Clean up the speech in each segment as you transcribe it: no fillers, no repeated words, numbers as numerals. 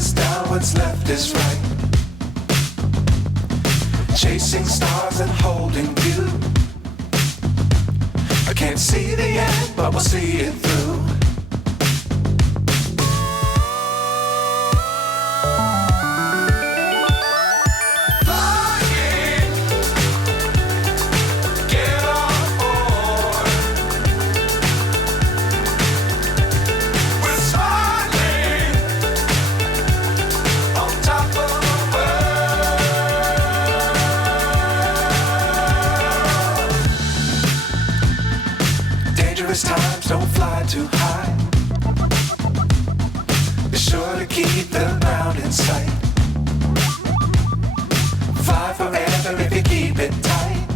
is down, what's left is right. Chasing stars and holding you. I can't see the end, but we'll see it through. Times don't fly too high. Be sure to keep the ground in sight. Fly forever if you keep it tight.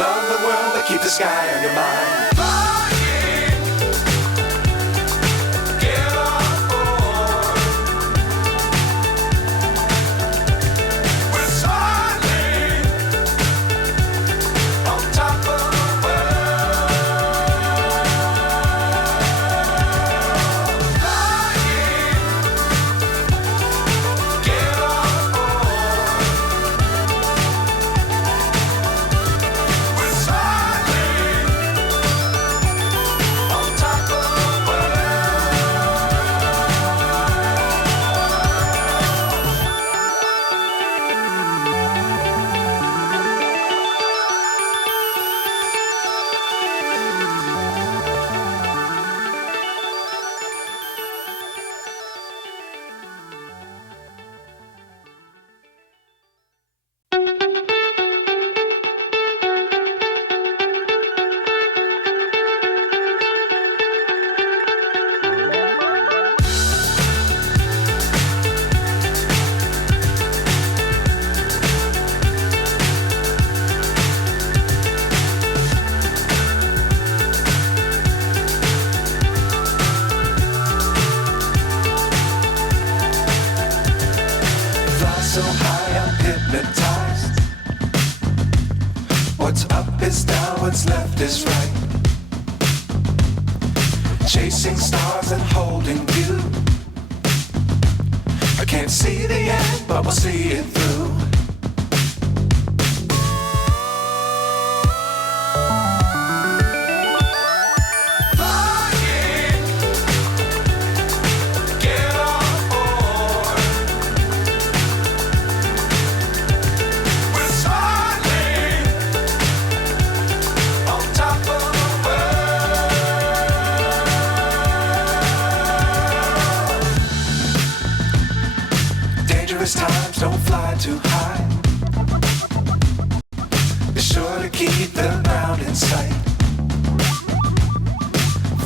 Love the world but keep the sky on your mind. So high I'm hypnotized. What's up is down, what's left is right. Chasing stars and holding you. I can't see the end, but we'll see it through. Times don't fly too high. Be sure to keep the ground in sight.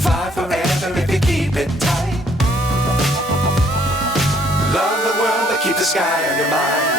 Fly forever if you keep it tight. Love the world but keep the sky on your mind.